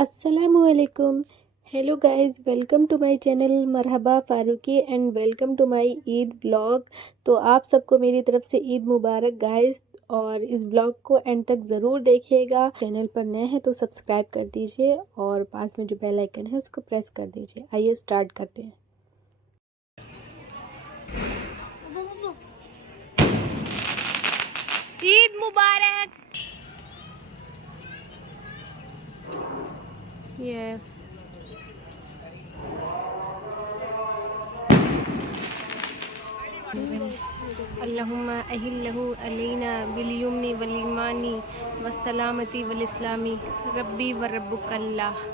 अस्सलामुअलैकुम। Hello guys, welcome to my channel Marhaba Farooqui and welcome to my Eid blog. तो आप सबको मेरी तरफ से ईद मुबारक गाइस, और इस ब्लॉग को एंड तक ज़रूर देखिएगा। चैनल पर नए हैं तो सब्सक्राइब कर दीजिए और पास में जो बेल आइकन है उसको प्रेस कर दीजिए। आइए स्टार्ट करते हैं। ईद मुबारक। ये अल्लाहुम्मा अहिल्लहु अलैना बिल-यमनि वल-ईमानी वस्सलामती वल-इस्लामी रब्बी व रब्बुकल्लाह।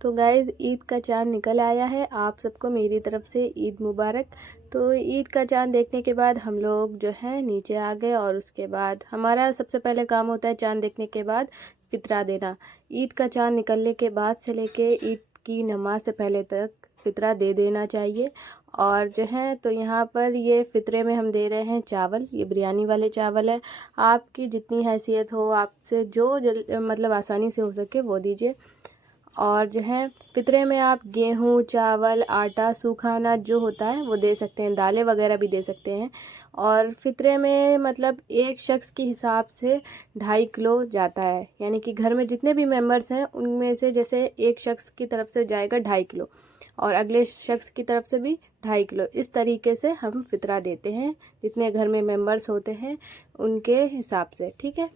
तो गाइज़, ईद का चाँद निकल आया है। आप सबको मेरी तरफ से ईद मुबारक। तो ईद का चाँद देखने के बाद हम लोग जो है नीचे आ गए, और उसके बाद हमारा सबसे पहले काम होता है चाँद देखने के बाद फितरा देना। ईद का चाँद निकलने के बाद से लेके ईद की नमाज से पहले तक फितरा दे देना चाहिए। और जो है तो यहाँ पर ये फ़ितरे में हम दे रहे हैं चावल। ये बिरयानी वाले चावल है। आपकी जितनी हैसियत हो, आपसे जो मतलब आसानी से हो सके वो दीजिए। और जो है फ़ितरे में आप गेहूँ, चावल, आटा, सूखा अनाज जो होता है वो दे सकते हैं, दालें वगैरह भी दे सकते हैं। और फ़ितरे में मतलब एक शख्स के हिसाब से 2.5 किलो जाता है, यानी कि घर में जितने भी मेंबर्स हैं उनमें से जैसे एक शख्स की तरफ से जाएगा 2.5 किलो, और अगले शख्स की तरफ से भी 2.5 किलो। इस तरीके से हम फ़ितरा देते हैं, जितने घर में मेंबर्स होते हैं उनके हिसाब से, ठीक है।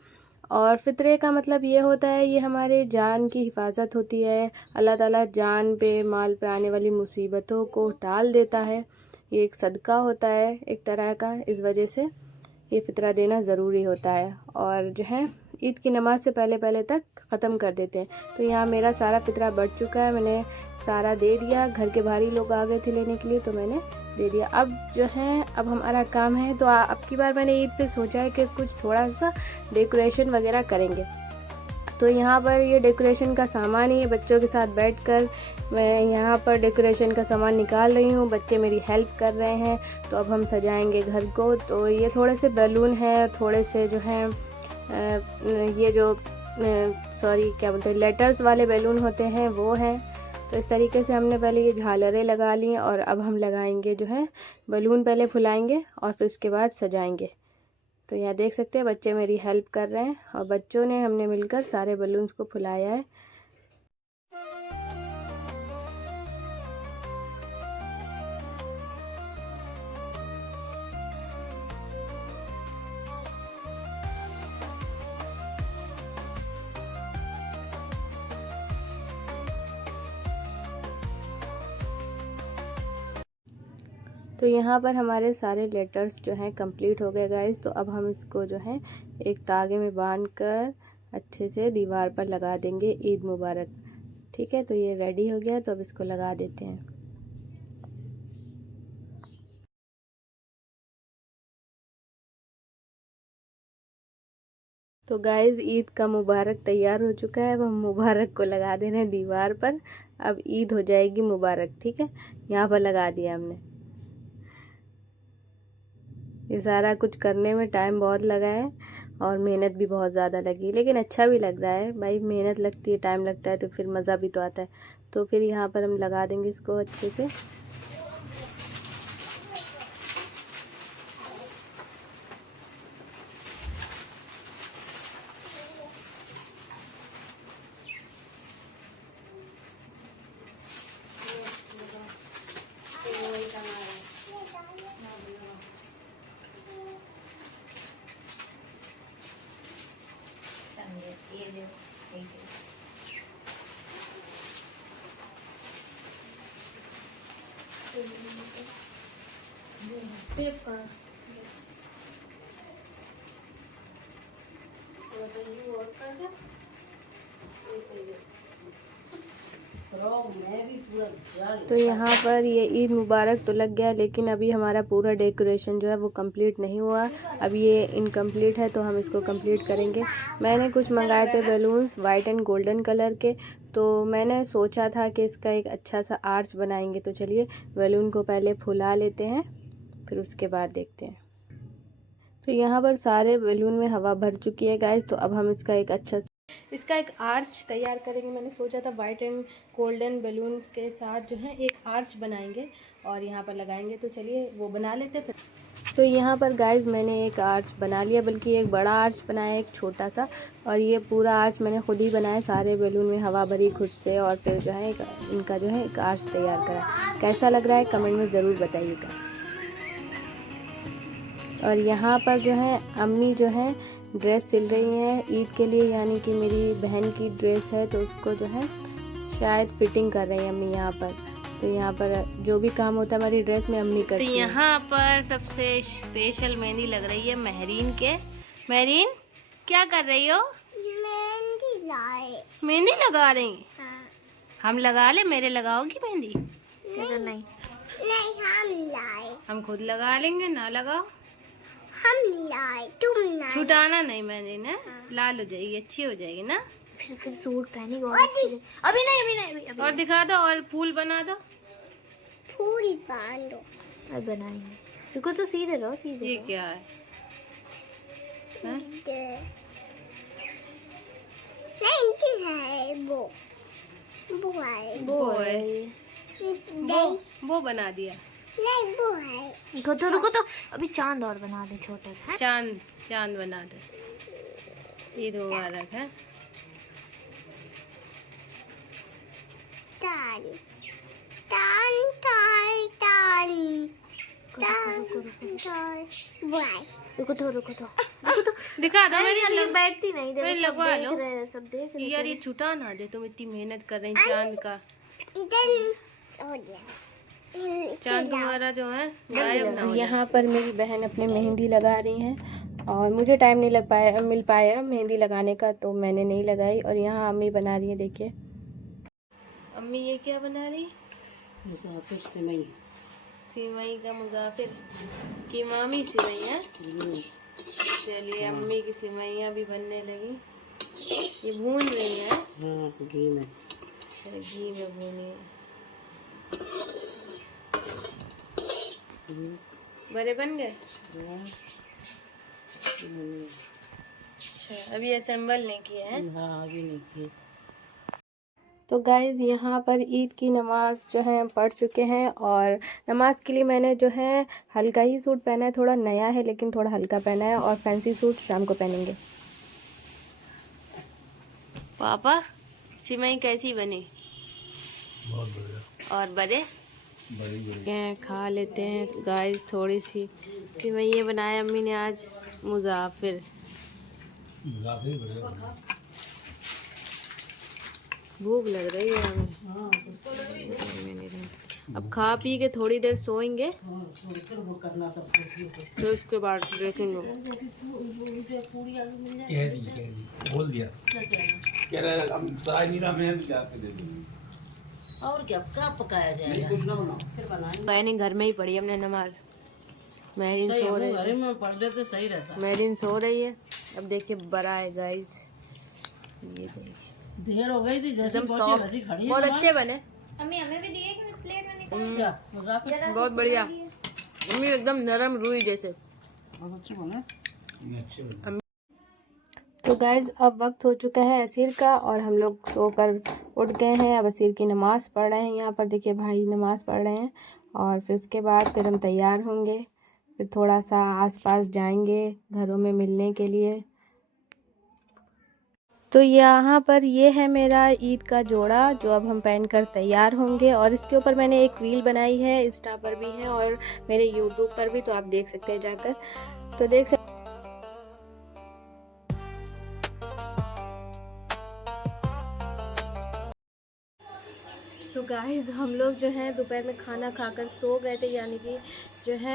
और फ़ितरे का मतलब ये होता है, ये हमारे जान की हिफाजत होती है। अल्लाह ताला जान पे, माल पे आने वाली मुसीबतों को टाल देता है। ये एक सदका होता है एक तरह का, इस वजह से ये फ़ितरा देना ज़रूरी होता है। और जो है ईद की नमाज़ से पहले पहले तक ख़त्म कर देते हैं। तो यहाँ मेरा सारा फ़ितरा बढ़ चुका है, मैंने सारा दे दिया। घर के बाहरी लोग आ गए थे लेने के लिए, तो मैंने दे दिया। अब जो है अब हमारा काम है, तो अब की बार मैंने ईद पे सोचा है कि कुछ थोड़ा सा डेकोरेशन वगैरह करेंगे। तो यहाँ पर ये डेकोरेशन का सामान ही है। बच्चों के साथ बैठकर मैं यहाँ पर डेकोरेशन का सामान निकाल रही हूँ, बच्चे मेरी हेल्प कर रहे हैं। तो अब हम सजाएंगे घर को। तो ये थोड़े से बैलून हैं, थोड़े से जो हैं ये जो सॉरी क्या बोलते हैं, लेटर्स वाले बैलून होते हैं वो हैं। तो इस तरीके से हमने पहले ये झालरें लगा ली, और अब हम लगाएंगे जो है बैलून, पहले फुलाएंगे और फिर उसके बाद सजाएंगे। तो यहाँ देख सकते हैं बच्चे मेरी हेल्प कर रहे हैं, और बच्चों ने हमने मिलकर सारे बलून्स को फुलाया है। तो यहाँ पर हमारे सारे लेटर्स जो हैं कंप्लीट हो गए गाइस। तो अब हम इसको जो है एक तागे में बांध कर अच्छे से दीवार पर लगा देंगे, ईद मुबारक। ठीक है, तो ये रेडी हो गया, तो अब इसको लगा देते हैं। तो गाइज़, ईद का मुबारक तैयार हो चुका है। अब हम मुबारक को लगा दे रहे हैं दीवार पर। अब ईद हो जाएगी मुबारक, ठीक है। यहाँ पर लगा दिया हमने। ये सारा कुछ करने में टाइम बहुत लगा है और मेहनत भी बहुत ज़्यादा लगी, लेकिन अच्छा भी लग रहा है भाई। मेहनत लगती है, टाइम लगता है, तो फिर मज़ा भी तो आता है। तो फिर यहाँ पर हम लगा देंगे इसको अच्छे से। तो यहाँ पर ये ईद मुबारक तो लग गया, लेकिन अभी हमारा पूरा डेकोरेशन जो है वो कंप्लीट नहीं हुआ। अब ये इनकम्प्लीट है तो हम इसको कंप्लीट करेंगे। मैंने कुछ मंगाए थे balloons white and golden colour के, तो मैंने सोचा था कि इसका एक अच्छा सा आर्च बनाएंगे। तो चलिए बैलून को पहले फुला लेते हैं, फिर उसके बाद देखते हैं। तो यहाँ पर सारे बैलून में हवा भर चुकी है गाइस। तो अब हम इसका एक एक आर्च तैयार करेंगे। मैंने सोचा था वाइट एंड गोल्डन बैलून्स के साथ जो है एक आर्च बनाएंगे और यहाँ पर लगाएंगे। तो चलिए वो बना लेते हैं फिर। तो यहाँ पर गाइस मैंने एक आर्च बना लिया, बल्कि एक बड़ा आर्च बनाया, एक छोटा सा। और ये पूरा आर्च मैंने खुद ही बनाया, सारे बैलून में हवा भरी खुद से, और फिर जो है इनका जो है एक आर्च तैयार करा। कैसा लग रहा है कमेंट में ज़रूर बताइएगा। और यहाँ पर जो है अम्मी जो है ड्रेस सिल रही हैं ईद के लिए, यानी कि मेरी बहन की ड्रेस है तो उसको जो है शायद फिटिंग कर रही हैं अम्मी यहाँ पर। तो यहाँ पर जो भी काम होता है हमारी ड्रेस में अम्मी करती है। तो यहाँ पर सबसे स्पेशल मेहंदी लग रही है महरीन के। महरीन क्या कर रही हो? मेहंदी लगा रही। हाँ। हम लगा ले, मेरे लगाओगी मेहंदी? नहीं हम लाए, हम खुद लगा लेंगे, ना लगाओ। हम लाए, तुम लाए। छुटाना नहीं मेहंदी ना, लाल हो जाएगी, अच्छी हो जाएगी ना। फिर सूट पहनेगी और अच्छी से। अभी नहीं और दिखा दो, और फूल बना दो। फूल बांध दो और बनाएंगे। देखो तो सीधे रहो, सीधे ये रहो। क्या है? हाँ? नहीं इनकी है वो है वो है। नहीं वो बना दिया। नहीं वो है। रुको तो अभी चांद और बना दे छोटा सा। चांद बना दो। ईद मुबारक है। टान टान टान टान रुको तो दिखा दो मेरी बैठती नहीं। मेरे देखो लगवा लो। सब देख रहे यार ये छुटा ना दे, तुम इतनी मेहनत कर रही चांद का। हो गया। चांद तुम्हारा जो है गायब ना हो जाए। यहाँ पर मेरी बहन अपने मेहंदी लगा रही हैं और मुझे टाइम नहीं मिल पाया मेहंदी लगाने का, तो मैंने नहीं लगाई। और यहाँ अम्मी बना रही है, देखिए अम्मी ये क्या बना रही? मुसाफिर सिमई। सिमई का मुसाफिर की मामी सिमई है। चलिए अम्मी की सिमैया भी बनने लगी। ये भून रही है। हाँ घी में। अच्छा घी में भूनी है। बड़े बन गए। अच्छा अभी असेंबल नहीं किए हैं। हाँ अभी नहीं किए। तो गाइज़ यहाँ पर ईद की नमाज़ जो है पढ़ चुके हैं, और नमाज के लिए मैंने जो है हल्का ही सूट पहना है, थोड़ा नया है लेकिन थोड़ा हल्का पहना है, और फैंसी सूट शाम को पहनेंगे। पापा सिमई कैसी बनी? बहुत बढ़िया। और बड़े बड़ी खा लेते हैं गाइस। थोड़ी सी सिमैया बनाया अम्मी ने आज। मुसाफिर भूख लग रही है हमें। अब खा पी के थोड़ी देर सोएंगे, फिर उसके बाद देखेंगे। बोल दिया कह रहे हम सराय नीरा में भी जाके दे देंगे। और क्या पकाया जाएगा? कुछ ना बनाओ। फिर बनाएंगे। गए नहीं, घर में ही पढ़ी हमने नमाज। महरीन सो रही घर है। में पढ़ लेते सही रहता। महरीन सो रही है। अब देखिए बड़ा है गाइस। ये देखिए देर हो गई थी जैसे एकदम पहुंची सॉफ्ट, वैसी खड़ी है। बहुत अच्छे बने। अम्मी हमें भी दिए कि प्लेट में निकाल। क्या मुसाफिर बहुत बढ़िया मम्मी, एकदम नरम रुई जैसे। बहुत अच्छे बने। अच्छे बने। तो गाइज़ अब वक्त हो चुका है असीर का, और हम लोग सोकर उठ गए हैं। अब असीर की नमाज़ पढ़ रहे हैं। यहाँ पर देखिए भाई नमाज़ पढ़ रहे हैं, और फिर उसके बाद फिर हम तैयार होंगे, फिर थोड़ा सा आसपास जाएंगे घरों में मिलने के लिए। तो यहाँ पर ये है मेरा ईद का जोड़ा, जो अब हम पहनकर तैयार होंगे। और इसके ऊपर मैंने एक रील बनाई है, इंस्टा पर भी है और मेरे यूट्यूब पर भी, तो आप देख सकते हैं जाकर। तो देख सकते तो गाइस हम लोग जो है दोपहर में खाना खाकर सो गए थे, यानी कि जो है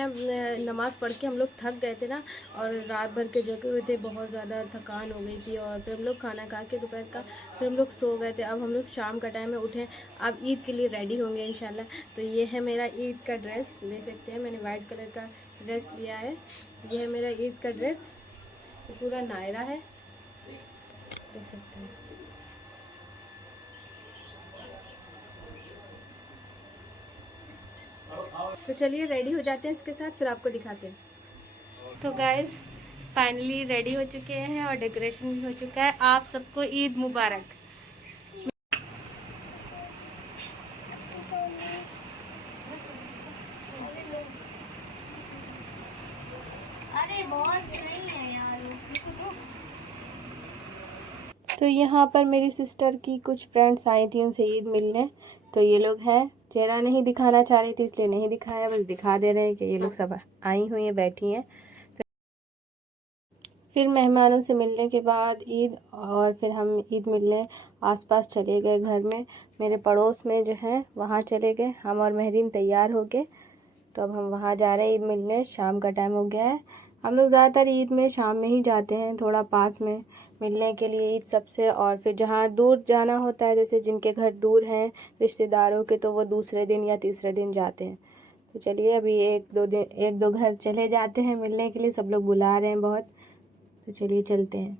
नमाज़ पढ़ के हम लोग थक गए थे ना, और रात भर के जगे हुए थे, बहुत ज़्यादा थकान हो गई थी। और फिर हम लोग खाना खा के दोपहर का फिर हम लोग सो गए थे। अब हम लोग शाम का टाइम में उठे, अब ईद के लिए रेडी होंगे इंशाल्लाह। तो ये है मेरा ईद का ड्रेस, देख सकते हैं मैंने वाइट कलर का ड्रेस लिया है। ये है मेरा ईद का ड्रेस, ये पूरा नायरा है, देख सकते हैं। तो चलिए रेडी हो जाते हैं, इसके साथ फिर आपको दिखाते हैं। तो गाइस फाइनली रेडी हो चुके हैं और डेकोरेशन भी हो चुका है। आप सबको ईद मुबारक। अरे बहुत नहीं है यार। तो यहाँ पर मेरी सिस्टर की कुछ फ्रेंड्स आई थी उनसे ईद मिलने, तो ये लोग हैं। चेहरा नहीं दिखाना चाह रही थी इसलिए नहीं दिखाया, बस दिखा दे रहे हैं कि ये लोग सब आई हुई हैं, बैठी हैं। फिर मेहमानों से मिलने के बाद ईद, और फिर हम ईद मिलने आसपास चले गए घर में, मेरे पड़ोस में जो है वहाँ चले गए। हम और महरीन तैयार हो गए, तो अब हम वहाँ जा रहे हैं ईद मिलने। शाम का टाइम हो गया है। हम लोग ज़्यादातर ईद में शाम में ही जाते हैं, थोड़ा पास में मिलने के लिए ईद सबसे। और फिर जहाँ दूर जाना होता है, जैसे जिनके घर दूर हैं रिश्तेदारों के, तो वो दूसरे दिन या तीसरे दिन जाते हैं। तो चलिए अभी एक दो घर चले जाते हैं मिलने के लिए, सब लोग बुला रहे हैं बहुत, तो चलिए चलते हैं।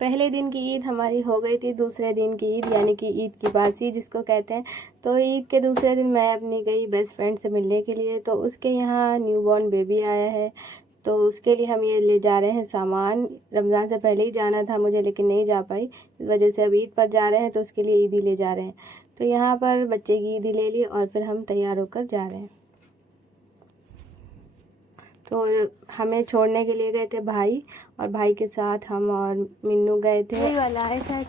पहले दिन की ईद हमारी हो गई थी, दूसरे दिन की ईद यानी कि ईद की बासी जिसको कहते हैं। तो ईद के दूसरे दिन मैं अपनी गई बेस्ट फ्रेंड से मिलने के लिए, तो उसके यहाँ न्यूबॉर्न बेबी आया है, तो उसके लिए हम ये ले जा रहे हैं सामान। रमज़ान से पहले ही जाना था मुझे, लेकिन नहीं जा पाई, इस वजह से अब ईद पर जा रहे हैं, तो उसके लिए ईदी ले जा रहे हैं। तो यहाँ पर बच्चे की ईदी ले ली और फिर हम तैयार होकर जा रहे हैं। तो हमें छोड़ने के लिए गए थे भाई, और भाई के साथ हम और मिन्नू गए थे। वही वाला है शायद।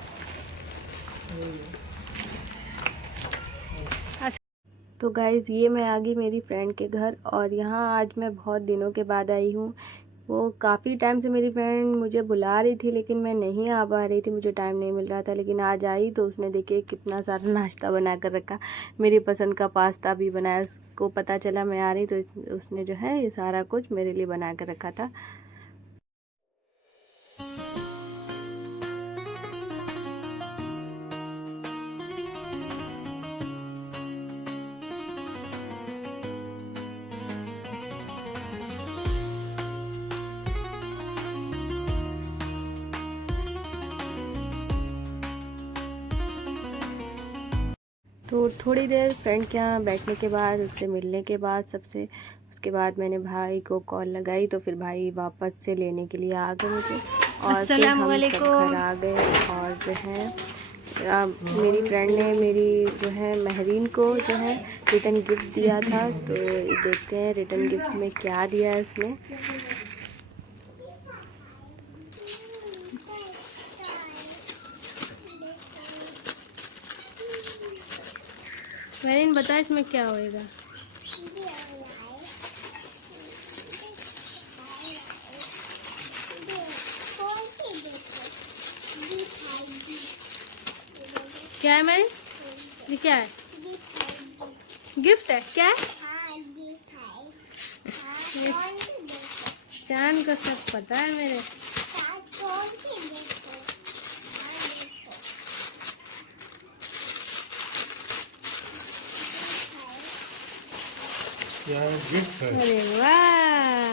तो गाइज़ ये मैं आ गई मेरी फ्रेंड के घर, और यहाँ आज मैं बहुत दिनों के बाद आई हूँ। वो काफ़ी टाइम से मेरी फ्रेंड मुझे बुला रही थी, लेकिन मैं नहीं आ पा रही थी, मुझे टाइम नहीं मिल रहा था। लेकिन आज आई तो उसने देखिए कितना सारा नाश्ता बना कर रखा, मेरी पसंद का पास्ता भी बनाया। उसको पता चला मैं आ रही, तो उसने जो है ये सारा कुछ मेरे लिए बना कर रखा था। तो थोड़ी देर फ्रेंड के यहाँ बैठने के बाद, उससे मिलने के बाद सबसे, उसके बाद मैंने भाई को कॉल लगाई, तो फिर भाई वापस से लेने के लिए आ गए मुझे, और फिर हम सब घर आ गए। और जो है मेरी फ्रेंड ने मेरी जो है महरीन को जो है रिटर्न गिफ्ट दिया था, तो देखते हैं रिटर्न गिफ्ट में क्या दिया है उसने। महरीन बता इसमें क्या होएगा। क्या है महरीन, ये क्या है? गिफ्ट है क्या है? ये चांद का सब पता है मेरे। गिफ्ट है। अरे वाह,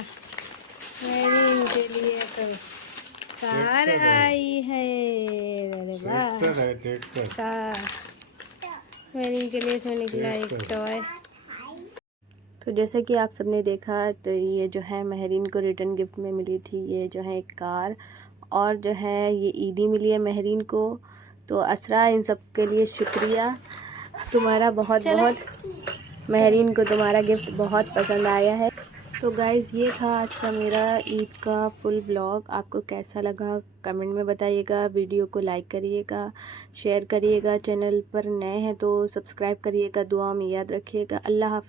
महरीन के लिए तो कार आई है। अरे वाह, कार महरीन के लिए इसमें निकला एक टॉय। तो जैसे कि आप सबने देखा, तो ये जो है महरीन को रिटर्न गिफ्ट में मिली थी, ये जो है एक कार। और जो है ये ईदी मिली है महरीन को। तो असरा, इन सब के लिए शुक्रिया तुम्हारा बहुत बहुत। महरीन को तुम्हारा गिफ्ट बहुत पसंद आया है। तो गाइज़ ये था आज का मेरा ईद का फुल ब्लॉग। आपको कैसा लगा कमेंट में बताइएगा। वीडियो को लाइक करिएगा, शेयर करिएगा। चैनल पर नए हैं तो सब्सक्राइब करिएगा। दुआ में याद रखिएगा। अल्लाह हाफ़िज़।